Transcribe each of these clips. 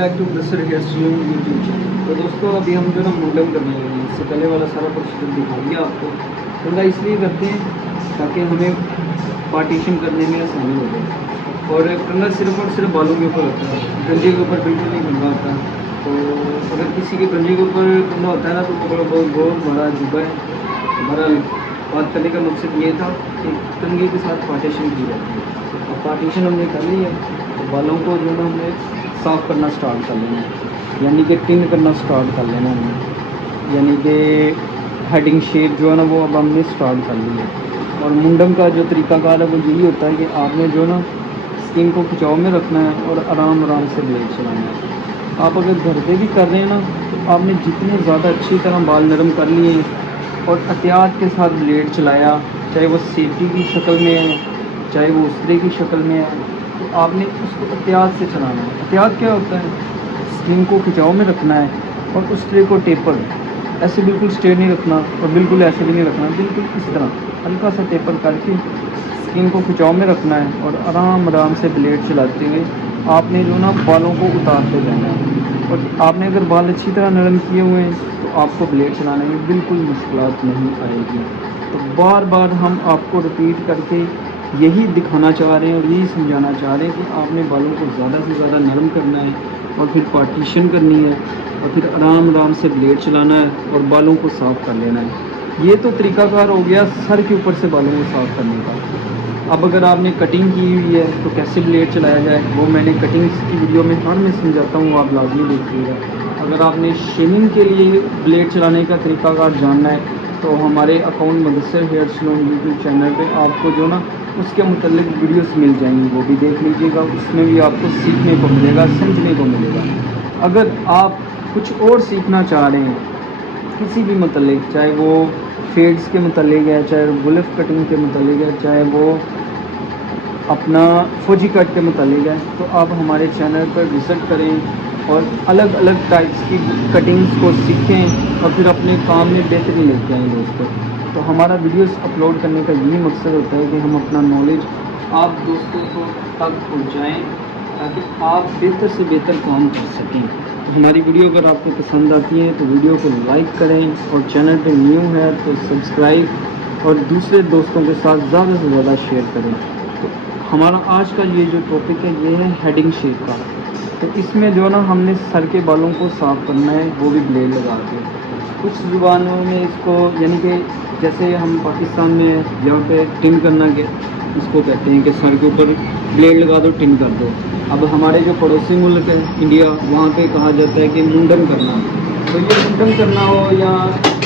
Back to Mudassir hair salon YouTube channel. तो दोस्तों अभी हम जो ना मुंडन करने लगे हैं, इससे पहले वाला सारा प्रोसीजर दिखा दिया आपको। मुंडा इसलिए करते हैं ताकि हमें पार्टीशन करने में आसानी हो जाए। और कंघा सिर्फ और सिर्फ बालों के ऊपर होता है, गंजे के ऊपर बिल्कुल नहीं कंघा होता। तो अगर किसी के गंजे के ऊपर कंघा होता है ना तो वो बहुत बड़ा अजूबा है। हमारा बात करने का मकसद ये था कि कंघे के साथ पार्टीशन की जाती है। और पार्टीशन हमने कर ली है तो बालों को जो ना हमने साफ़ करना स्टार्ट कर लेना है, यानी कि टिन करना स्टार्ट कर लेना है, यानी कि हेडिंग शेप जो है ना वो अब हमने स्टार्ट कर ली है। और मुंडन का जो तरीकाकार है वो यही होता है कि आपने जो ना स्किन को खिंचाव में रखना है और आराम आराम से ब्लेड चलाना है। आप अगर घर पे भी कर रहे हैं ना तो आपने जितने ज़्यादा अच्छी तरह बाल नरम कर लिए हैं और एहतियात के साथ ब्लेड चलाया, चाहे वो सेफ्टी की शक्ल में है चाहे वो उसरे की शक्ल में है, तो आपने उसको एहतियात से चलाना है। एहतियात क्या होता है? स्किन को खिंचाव में रखना है और उस ट्रे को टेपर, ऐसे बिल्कुल स्ट्रेट नहीं रखना और बिल्कुल ऐसे भी नहीं रखना, बिल्कुल इस तरह हल्का सा टेपर करके स्किन को खिंचाव में रखना है और आराम आराम से ब्लेड चलाते हुए आपने जो ना बालों को उतारते जाना है। और आपने अगर बाल अच्छी तरह नरम किए हुए हैं तो आपको ब्लेड चलाने में बिल्कुल मुश्किलात नहीं आएगी। तो बार बार हम आपको रिपीट करके यही दिखाना चाह रहे हैं और यही समझाना चाह रहे हैं कि आपने बालों को ज़्यादा से ज़्यादा नरम करना है और फिर पार्टीशन करनी है और फिर आराम आराम से ब्लेड चलाना है और बालों को साफ़ कर लेना है। ये तो तरीकाकार हो गया सर के ऊपर से बालों को साफ़ करने का। अब अगर आपने कटिंग की हुई है तो कैसे ब्लेड चलाया जाए वो मैंने कटिंग की वीडियो में हर में समझाता हूँ, आप लाजमी देखिएगा। अगर आपने शेविंग के लिए ब्लेड चलाने का तरीकाकार जानना है तो हमारे account Mudassir hair salon YouTube channel पे आपको जो ना उसके मुतल्लिक वीडियोस मिल जाएंगी, वो भी देख लीजिएगा। उसमें भी आपको सीखने को मिलेगा, समझने को मिलेगा। अगर आप कुछ और सीखना चाह रहे हैं किसी भी मुतल्लिक, चाहे वो फेड्स के मुतल्लिक है, चाहे वो बुलेट कटिंग के मुतल्लिक है, चाहे वो अपना फौजी कट के मुतल्लिक है, तो आप हमारे चैनल पर विज़िट करें और अलग अलग टाइप्स की कटिंग्स को सीखें और फिर अपने काम में बेहतरी लेके आएँ दोस्तों। तो हमारा वीडियोस अपलोड करने का यही मकसद होता है कि हम अपना नॉलेज आप दोस्तों को तक पहुंचाएं ताकि आप बेहतर से बेहतर काम कर सकें। तो हमारी वीडियो अगर आपको पसंद आती है तो वीडियो को लाइक करें और चैनल पे न्यू है तो सब्सक्राइब और दूसरे दोस्तों के साथ ज़्यादा से ज़्यादा शेयर करें। तो हमारा आज का ये जो टॉपिक है ये है हेडिंग शेप का। तो इसमें जो ना हमने सर के बालों को साफ़ करना है, वो भी ब्लेड लगा के। कुछ ज़ुबानों में इसको यानी कि जैसे हम पाकिस्तान में यहाँ पे टिन करना के इसको कहते हैं कि सर के ऊपर ब्लेड लगा दो, टिन कर दो। अब हमारे जो पड़ोसी मुल्क है इंडिया, वहाँ पे कहा जाता है कि मुंडन करना। तो ये मुंडन करना हो या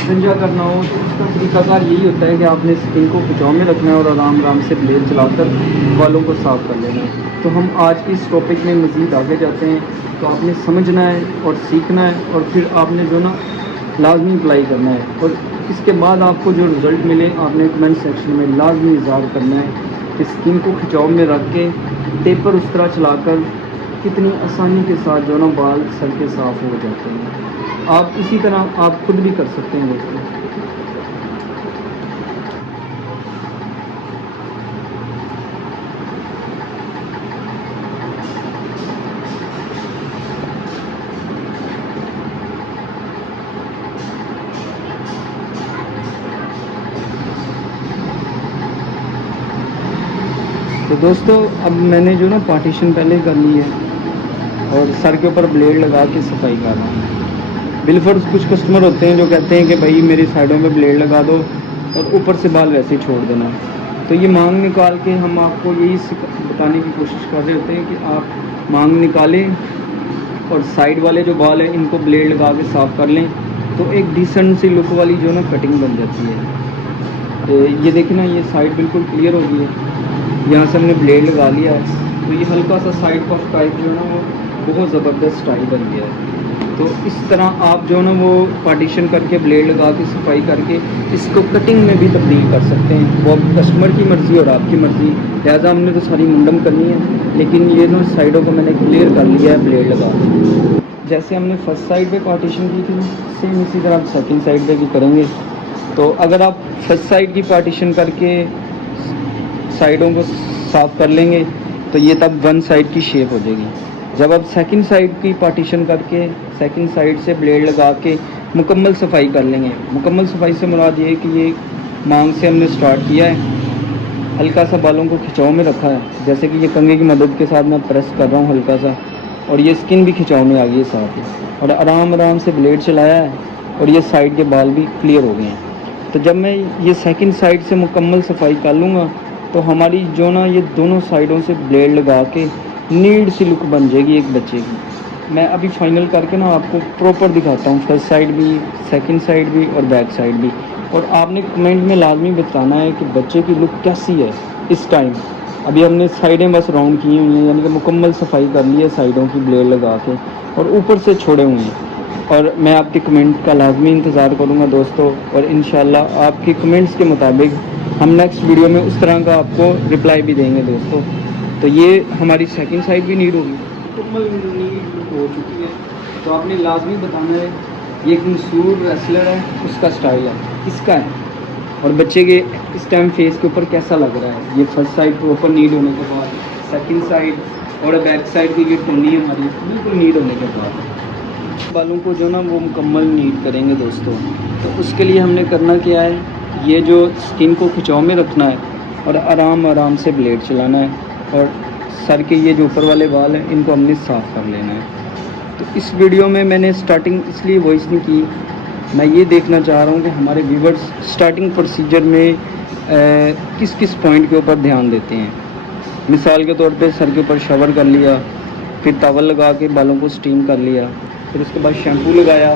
गंजा करना हो तो इसका तरीकाकार यही होता है कि आपने स्किन को खिंचाव में रखना है और आराम आराम से ब्लेड चलाकर बालों को साफ़ कर लेना है। तो हम आज की इस टॉपिक में मज़ीद आगे जाते हैं। तो आपने समझना है और सीखना है और फिर आपने जो ना लाजमी अप्लाई करना है और इसके बाद आपको जो रिज़ल्ट मिले आपने कमेंट सेक्शन में लाजमी इज़हार करना है कि स्किन को खिंचाव में रख के टेपर उस तरह चलाकर कितनी आसानी के साथ जो ना बाल सर के साफ़ हो जाते हैं। आप इसी तरह आप खुद भी कर सकते हैं दोस्तों। तो दोस्तों अब मैंने जो ना पार्टीशन पहले कर ली है और सर के ऊपर ब्लेड लगा के सफाई कर रहा हूँ। बिलफर्स कुछ कस्टमर होते हैं जो कहते हैं कि भाई मेरी साइडों में ब्लेड लगा दो और ऊपर से बाल वैसे ही छोड़ देना। तो ये मांग निकाल के हम आपको यही बताने की कोशिश कर रहे होते हैं कि आप मांग निकालें और साइड वाले जो बाल हैं इनको ब्लेड लगा के साफ़ कर लें तो एक डिसेंट सी लुक वाली जो ना कटिंग बन जाती है। तो ये देखिए ना, ये साइड बिल्कुल क्लियर हो गई है, यहाँ से हमने ब्लेड लगा लिया है तो ये हल्का सा साइड पफ टाइप जो है ना वो बहुत ज़बरदस्त स्टाइल बन गया है। तो इस तरह आप जो ना वो पार्टीशन करके ब्लेड लगा के सफाई करके इसको कटिंग में भी तब्दील कर सकते हैं। वो कस्टमर की मर्ज़ी और आपकी मर्ज़ी। लिहाजा हमने तो सारी मुंडन करनी है लेकिन ये ना साइडों को मैंने क्लियर कर लिया है ब्लेड लगा के। जैसे हमने फर्स्ट साइड पे पार्टीशन की थी सेम इसी तरह आप सेकंड साइड पे भी करेंगे। तो अगर आप फर्स्ट साइड की पार्टीशन करके साइडों को साफ़ कर लेंगे तो ये तब वन साइड की शेप हो जाएगी। जब आप सेकंड साइड की पार्टीशन करके सेकंड साइड से ब्लेड लगा के मुकम्मल सफाई कर लेंगे। मुकम्मल सफाई से मुराद ये है कि ये मांग से हमने स्टार्ट किया है, हल्का सा बालों को खिंचाव में रखा है, जैसे कि ये कंघे की मदद के साथ मैं प्रेस कर रहा हूँ हल्का सा, और ये स्किन भी खिंचाव में आ गई है साथ ही, और आराम आराम से ब्लेड चलाया है और ये साइड के बाल भी क्लियर हो गए हैं। तो जब मैं ये सेकंड साइड से मुकम्मल सफाई कर लूँगा तो हमारी जो ना ये दोनों साइडों से ब्लेड लगा के नीड सी लुक बन जाएगी एक बच्चे की। मैं अभी फाइनल करके ना आपको प्रॉपर दिखाता हूँ, फर्स्ट साइड भी, सेकंड साइड भी और बैक साइड भी। और आपने कमेंट में लाजमी बताना है कि बच्चे की लुक कैसी है इस टाइम। अभी हमने साइडें बस राउंड की हुई हैं, यानी कि मुकम्मल सफाई कर ली है साइडों की ब्लेड लगा के, और ऊपर से छोड़े हुए हैं। और मैं आपके कमेंट का लाजमी इंतज़ार करूँगा दोस्तों, और इंशाल्लाह आपके कमेंट्स के मुताबिक हम नेक्स्ट वीडियो में उस तरह का आपको रिप्लाई भी देंगे दोस्तों। तो ये हमारी सेकंड साइड भी नीड होगी, मुकम्मल नीड हो चुकी है। तो आपने लाजमी बताना है ये एक मशहूर रेसलर है, उसका स्टाइल है, किसका है, और बच्चे के इस टाइम फेस के ऊपर कैसा लग रहा है। ये फर्स्ट साइड प्रॉपर नीड होने के बाद, सेकंड साइड और बैक साइड की ये टोनी है हमारी बिल्कुल नीड होने के बाद, बालों को जो ना वो मुकम्मल नीड करेंगे दोस्तों। तो उसके लिए हमने करना क्या है, ये जो स्किन को खिंचाव में रखना है और आराम आराम से ब्लेड चलाना है, और सर के ये जो ऊपर वाले बाल हैं इनको हमने साफ़ कर लेना है। तो इस वीडियो में मैंने स्टार्टिंग इसलिए वॉइस नहीं की, मैं ये देखना चाह रहा हूँ कि हमारे व्यूवर्स स्टार्टिंग प्रोसीजर में किस किस पॉइंट के ऊपर ध्यान देते हैं। मिसाल के तौर पे सर के ऊपर शावर कर लिया, फिर टॉवल लगा के बालों को स्टीम कर लिया, फिर उसके बाद शैम्पू लगाया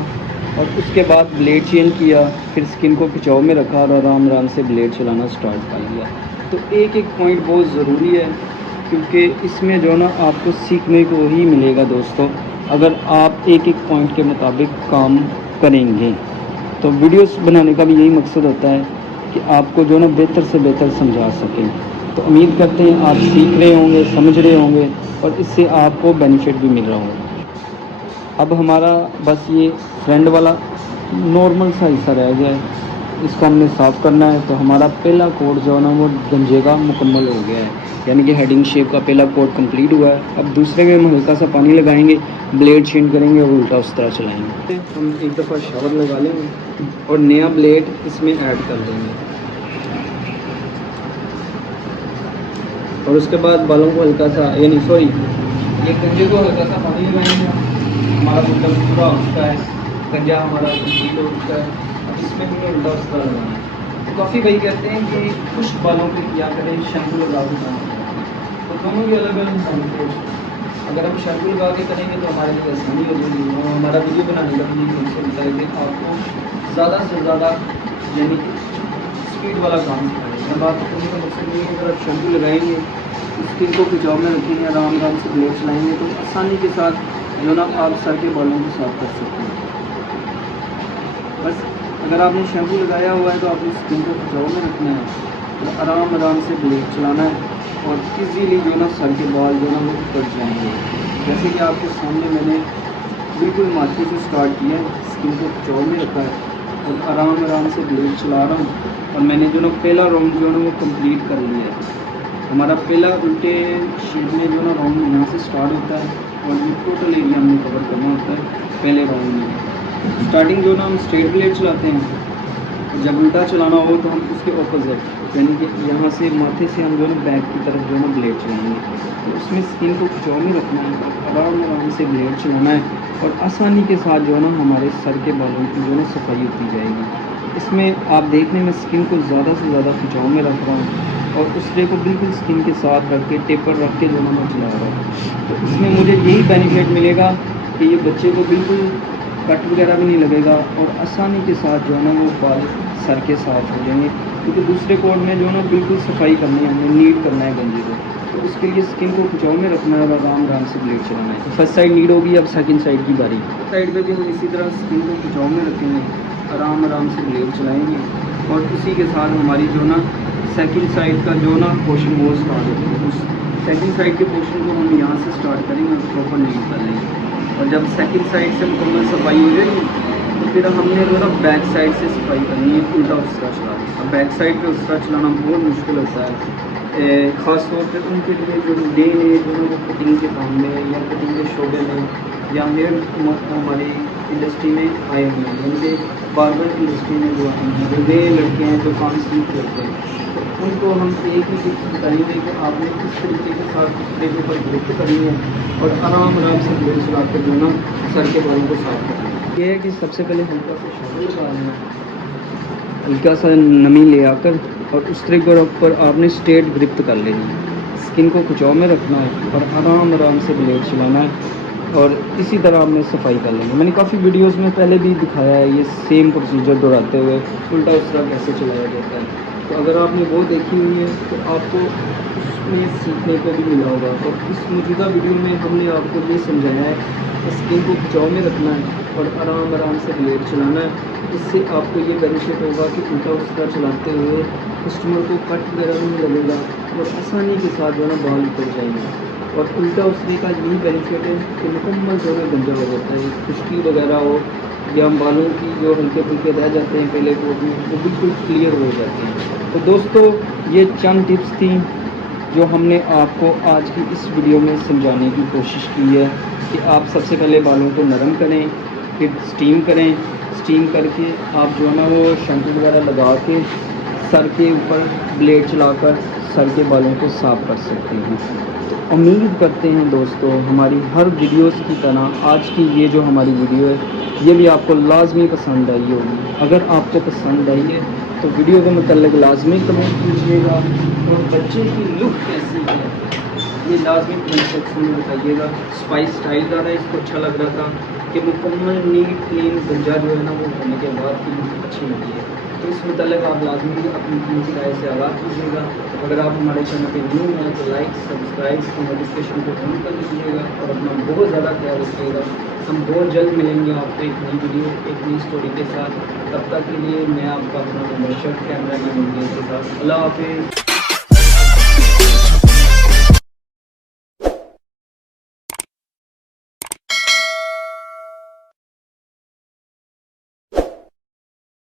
और उसके बाद ब्लेड चेंज किया, फिर स्किन को खिंचाव में रखा और आराम आराम से ब्लेड चलाना स्टार्ट कर लिया। तो एक एक पॉइंट बहुत ज़रूरी है, क्योंकि इसमें जो ना आपको सीखने को ही मिलेगा दोस्तों, अगर आप एक एक पॉइंट के मुताबिक काम करेंगे। तो वीडियोस बनाने का भी यही मकसद होता है कि आपको जो ना बेहतर से बेहतर समझा सकें। तो उम्मीद करते हैं आप सीख रहे होंगे, समझ रहे होंगे और इससे आपको बेनिफिट भी मिल रहा होगा। अब हमारा बस ये फ्रंट वाला नॉर्मल सा हिस्सा रह गया है, इसको हमने साफ़ करना है। तो हमारा पहला कोट जो है ना वो गंजे का मुकम्मल हो गया है, यानी कि हेडिंग शेप का पहला कोट कंप्लीट हुआ है। अब दूसरे में हम हल्का सा पानी लगाएंगे, ब्लेड चेंज करेंगे और उल्टा उस तरह चलाएंगे। हम एक दफ़ा शावर लगा लेंगे और नया ब्लेड इसमें ऐड कर देंगे, और उसके बाद बालों को हल्का सा, यानी सॉरी, ये गंजे को हल्का सा पानी लगाएंगे। हमारा मतलब पूरा हो चुका है, गंजा हमारा कंप्लीट हो चुका है। अब इसमें हमें उल्टा उस तरह लगाना है। तो काफ़ी भाई कहते हैं कि खुश्क बालों पे क्या करें, शैम्पू लगा के काम करें। तो दोनों की अलग अलग बेनिफिट। अगर हम शैम्पू लगा के करेंगे तो हमारे लिए आसानी हो जाएगी, और हमारा वीडियो बनाने का भी मकसद होता है कि आपको ज़्यादा से ज़्यादा यानी कि स्पीड वाला काम करें। जब आप करने का मकसद नहीं है, अगर आप शैम्पू लगाएंगे, स्किन को खिंचाव में रखेंगे, आराम आराम से ब्लेड चलाएंगे, तो आसानी के साथ जो ना आप सर के बालों को साफ कर सकते हैं। बस अगर आपने शैम्पू लगाया हुआ है तो आपने स्किन को खिंचाव में रखना है, तो आराम आराम से ब्लेड चलाना है, और इजीली जो ना सर के बाल जो ना वो कट जाएंगे। जैसे कि आपके सामने मैंने बिल्कुल माथे से स्टार्ट किया है, स्किन को खिंचाव में रखा है और आराम आराम से ब्लेड चला रहा हूँ, और मैंने जो ना पहला राउंड जो ना वो कंप्लीट कर लिया है। हमारा पहला उल्टे शेप में जो ना राउंड यहाँ से स्टार्ट होता है, और ये टोटल एरिया हमें कवर करना होता है पहले राउंड में। स्टार्टिंग जो ना हम स्ट्रेट ब्लेड चलाते हैं, जब उल्टा चलाना हो तो हम उसके ऑपोजिट, यानी कि यहाँ से माथे से हम जो है बैक की तरफ जो है ब्लेड चलाएंगे। तो उसमें स्किन को खिंचाव में रखना है, आराम आराम से ब्लेड चलाना है, और आसानी के साथ जो है ना हमारे सर के बालों की जो है सफाई होती जाएगी। इसमें आप देखने में स्किन को ज़्यादा से ज़्यादा खिंचाव में रख रहा हूँ, और उस रे को बिल्कुल स्किन के साथ रख के टेपर रख के जो है मैं चला रहा हूँ। तो इसमें मुझे यही बेनिफिट मिलेगा कि ये बच्चे को बिल्कुल कट वगैरह भी नहीं लगेगा, और आसानी के साथ जो है ना वो बाल सर के साथ हो जाएंगे। क्योंकि दूसरे कोट में जो है ना बिल्कुल सफाई करनी है, हमें नीट करना है गंजे को, तो उसके लिए स्किन को खिंचाव में रखना है और आराम आराम से ब्लेड चलाना है। तो फर्स्ट साइड नीड होगी, अब सेकंड साइड की बारी। साइड पे भी हम इसी तरह स्किन को खिंचाव में रखेंगे, आराम आराम से ब्लेड चलाएँगे, और उसी के साथ हमारी जो ना सेकंड साइड का जो ना पोर्शन वो स्टार्ट होता है। उस सेकंड साइड के पोर्शन को हम यहाँ से स्टार्ट करेंगे और प्रॉपर नीट कर लेंगे, और जब सेकंड साइड से मुकम्मल सफाई हो जाएगी तो फिर हमने जो ना बैक साइड से सफाई करनी है, उल्टा उस तरह चलाना। अब बैक साइड पे उस तरह चलाना बहुत मुश्किल होता है, ख़ास तौर पर उनके लिए जो डे जो है वो कटिंग के काम में या कटिंग के शोबे में या हेयर हमारी इंडस्ट्री में आए हुए हैं, यानी कि बार्बर इंडस्ट्री में जो आए हैं, वो वे लड़के हैं जो काम सीख करते हैं, तो उनको हम एक ही टिप्स बताएंगे कि आपने किस तरीके के साथ दूसरे के ऊपर ग्रिफ्ट करनी है और आराम से ब्लेड चला कर जो ना सर के बालों को साफ करना है। ये है कि सबसे पहले हल्का सा शावर लगा लेना, हल्का सा नमी ले आकर और उस तरीके पर आपने स्ट्रेट ग्रिप्ट कर लेनी है, स्किन को खिंचाव में रखना है और आराम से ब्लेड चलाना है और इसी तरह आपने सफाई कर लेनी। मैंने काफ़ी वीडियोस में पहले भी दिखाया है ये सेम प्रोसीजर दोहराते हुए उल्टा उस तरह कैसे चलाया जाता है, तो अगर आपने वो देखी हुई है तो आपको उसमें सीखने को भी मिला होगा। तो इस मौजूदा वीडियो में हमने आपको ये समझाया है कि स्किन को खिंचाव में रखना है और आराम से ब्लेड चलाना है। इससे आपको ये बेनिफिट होगा कि उल्टा उस तरह चलाते हुए कस्टमर को कट वगैरह नहीं लगेगा और आसानी के साथ जो है ना बाल उतर जाएंगे। और उल्टा उसने का यही बेनिफिट है कि मुकम्मल जो है गंजा हो जाता है, खुश्की वगैरह हो या बालों की जो हल्के फुल्के रह जाते हैं पहले कोट में वो बिल्कुल क्लियर हो जाते हैं। तो दोस्तों ये चंद टिप्स थी जो हमने आपको आज की इस वीडियो में समझाने की कोशिश की है कि आप सबसे पहले बालों को नरम करें, फिर स्टीम करें, स्टीम करके आप जो है ना वो शैम्पू वगैरह लगा के सर के ऊपर ब्लेड चलाकर सर के बालों को साफ़ कर सकते हैं। तो उम्मीद करते हैं दोस्तों हमारी हर वीडियोस की तरह आज की ये जो हमारी वीडियो है ये भी आपको लाजमी पसंद आई होगी। अगर आपको पसंद आई है तो वीडियो के मतलब लाजमी कमेंट कीजिएगा और बच्चे की लुक कैसी है ये लाजमी कमेंट सेक्शन में बताइएगा। स्पाइस स्टाइलदार है, इसको अच्छा लग रहा था कि मुकम्मल नीट क्लीन गंजा जो है ना वो होने के बाद की लुक अच्छी लगी है। तो इस मतलब आप लाजमी अपनी कीमती राय से आगाज़ कीजिएगा। अगर आप हमारे चैनल पे न्यू हैं तो लाइक सब्सक्राइब और नोटिफिकेशन को ऑन कर लीजिएगा और अपना बहुत ज़्यादा ख्याल रखिएगा। हम बहुत जल्द मिलेंगे आपको एक नई वीडियो एक नई स्टोरी के साथ। तब तक के लिए मैं आपका अपना दर्शक कैमरा मैन के साथ। अल्लाह हाफिज़।